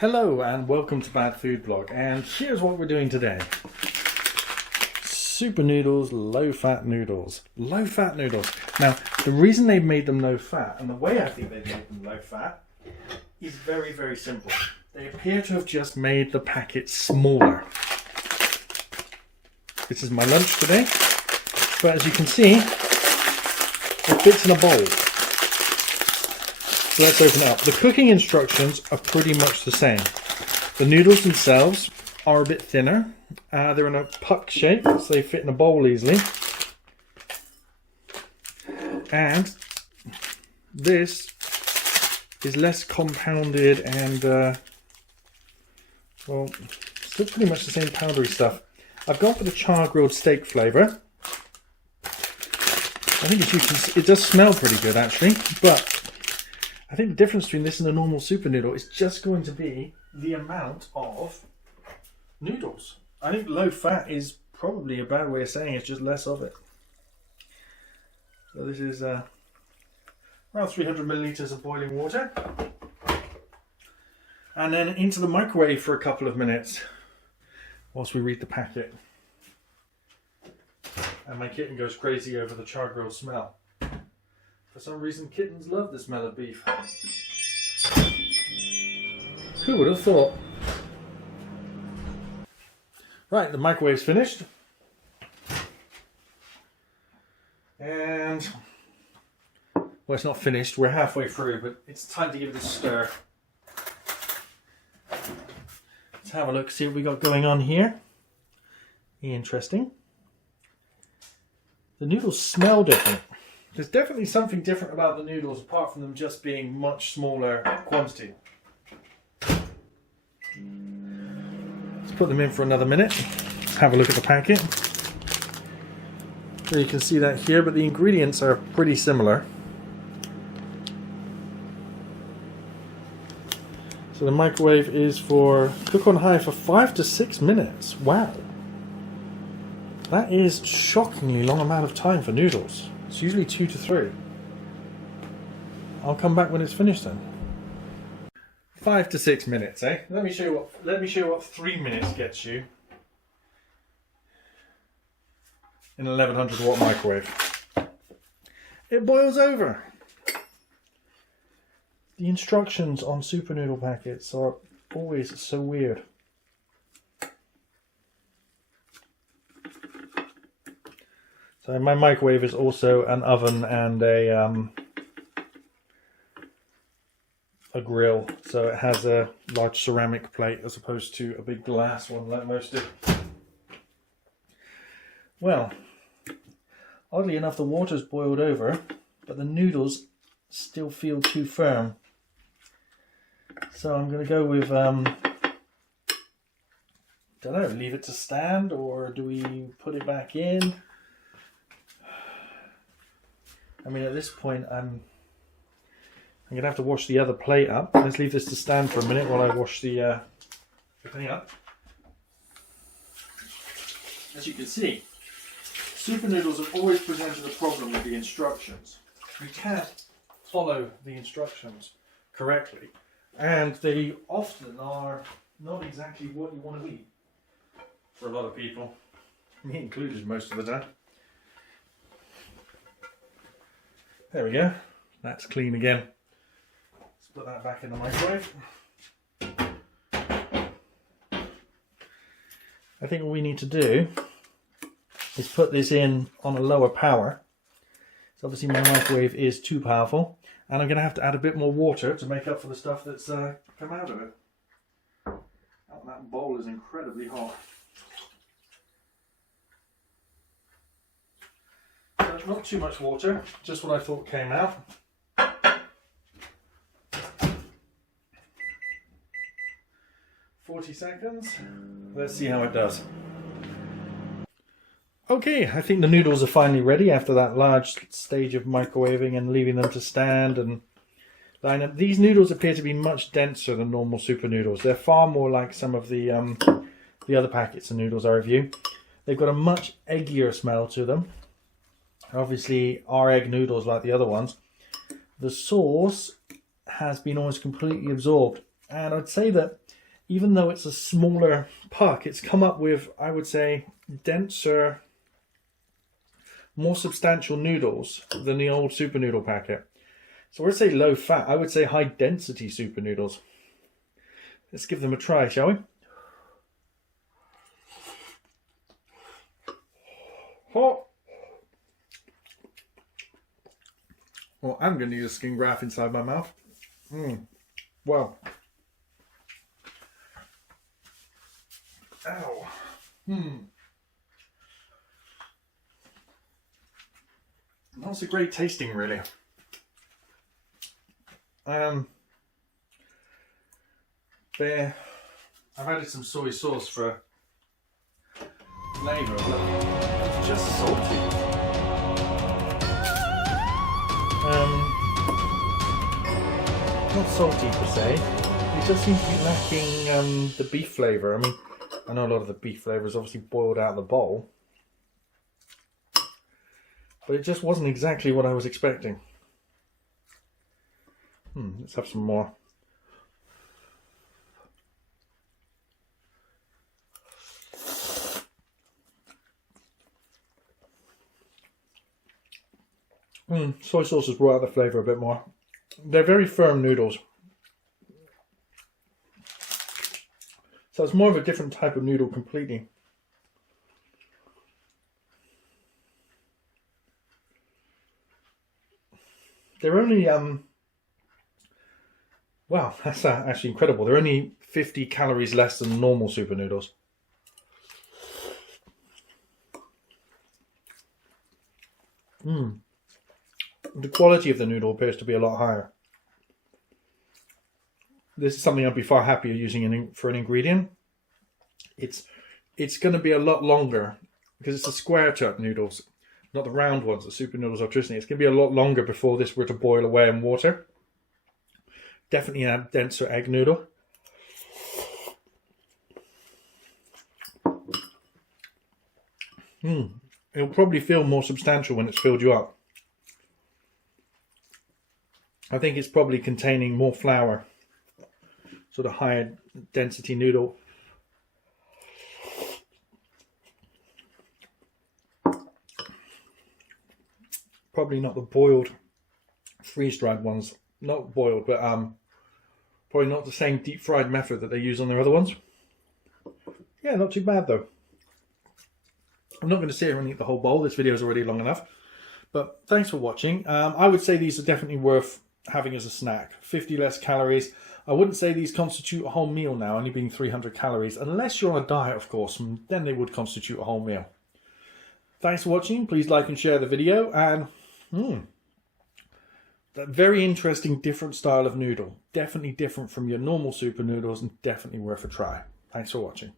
Hello and welcome to Bad Food Blog, and here's what we're doing today. Super noodles, low-fat noodles. Low-fat noodles. Now, the reason they've made them low-fat, and the way I think they've made them low-fat, is very, very simple. They appear to have just made the packet smaller. This is my lunch today, but as you can see, it fits in a bowl. So let's open it up. The cooking instructions are pretty much the same. The noodles themselves are a bit thinner. They're in a puck shape, so they fit in a bowl easily. And this is less compounded and, well, still pretty much the same powdery stuff. I've gone for the char-grilled steak flavour. I think as you can see, it does smell pretty good actually, but I think the difference between this and a normal super noodle is just going to be the amount of noodles. I think low fat is probably a bad way of saying it's just less of it. So this is around 300 millilitres of boiling water. And then into the microwave for a couple of minutes whilst we read the packet. And my kitten goes crazy over the char-grilled smell. For some reason, kittens love the smell of beef. Who would have thought? Right, the microwave's finished. And, well, it's not finished. We're halfway through, but it's time to give it a stir. Let's have a look, see what we got going on here. Interesting. The noodles smell different. There's definitely something different about the noodles apart from them just being much smaller quantity. Let's put them in for another minute. Have a look at the packet. So you can see that here, but the ingredients are pretty similar. So the microwave is for cook on high for 5 to 6 minutes. Wow. That is shockingly long amount of time for noodles. It's usually 2 to 3. I'll come back when it's finished then. 5 to 6 minutes, eh? Let me show you what 3 minutes gets you in an 1100 watt microwave. It boils over. The instructions on super noodle packets are always so weird. So my microwave is also an oven and a grill, so it has a large ceramic plate as opposed to a big glass one like most do. Well, oddly enough the water's boiled over, but the noodles still feel too firm. So I'm going to go with, don't know, leave it to stand, or do we put it back in? I mean, at this point, I'm going to have to wash the other plate up. Let's leave this to stand for a minute while I wash the thing up. As you can see, super noodles have always presented a problem with the instructions. You can't follow the instructions correctly, and they often are not exactly what you want to eat for a lot of people, me included most of the time. There we go, that's clean again. Let's put that back in the microwave. I think what we need to do is put this in on a lower power. So obviously my microwave is too powerful, and I'm going to have to add a bit more water to make up for the stuff that's come out of it. Oh, that bowl is incredibly hot. Not too much water, just what I thought came out. "40 seconds. Let's see how it does. Okay, I think the noodles are finally ready after that large stage of microwaving and leaving them to stand and line up. These noodles appear to be much denser than normal super noodles. They're far more like some of the other packets of noodles I review. They've got a much eggier smell to them. Obviously, our egg noodles like the other ones. The sauce has been almost completely absorbed, and I'd say that even though it's a smaller puck, it's come up with, I would say, denser, more substantial noodles than the old super noodle packet. So I would say low fat, I would say high density super noodles. Let's give them a try, shall we? Oh. Well, I'm going to use a skin graft inside my mouth. Well. Ow. Not so great tasting, really. There, I've added some soy sauce for flavour, but it's just salty. Not salty per se. It just seems to be lacking the beef flavour. I mean, I know a lot of the beef flavour is obviously boiled out of the bowl, but it just wasn't exactly what I was expecting. Let's have some more. Soy sauce has brought out the flavour a bit more. They're very firm noodles. So it's more of a different type of noodle completely. They're only, wow, that's actually incredible. They're only 50 calories less than normal super noodles. The quality of the noodle appears to be a lot higher. This is something I'd be far happier using for an ingredient. It's going to be a lot longer because it's the square type noodles, not the round ones, the super noodles are traditionally. It's going to be a lot longer before this were to boil away in water. Definitely a denser egg noodle. It'll probably feel more substantial when it's filled you up. I think it's probably containing more flour, sort of higher density noodle. Probably not the boiled, freeze-dried ones. Not boiled, but probably not the same deep-fried method that they use on their other ones. Yeah, not too bad though. I'm not going to sit here and eat the whole bowl. This video is already long enough. But thanks for watching. I would say these are definitely worth having as a snack. 50 less calories. I wouldn't say these constitute a whole meal now, only being 300 calories, unless you're on a diet, of course, and then they would constitute a whole meal. Thanks for watching. Please like and share the video. And that very interesting, different style of noodle. Definitely different from your normal super noodles and definitely worth a try. Thanks for watching.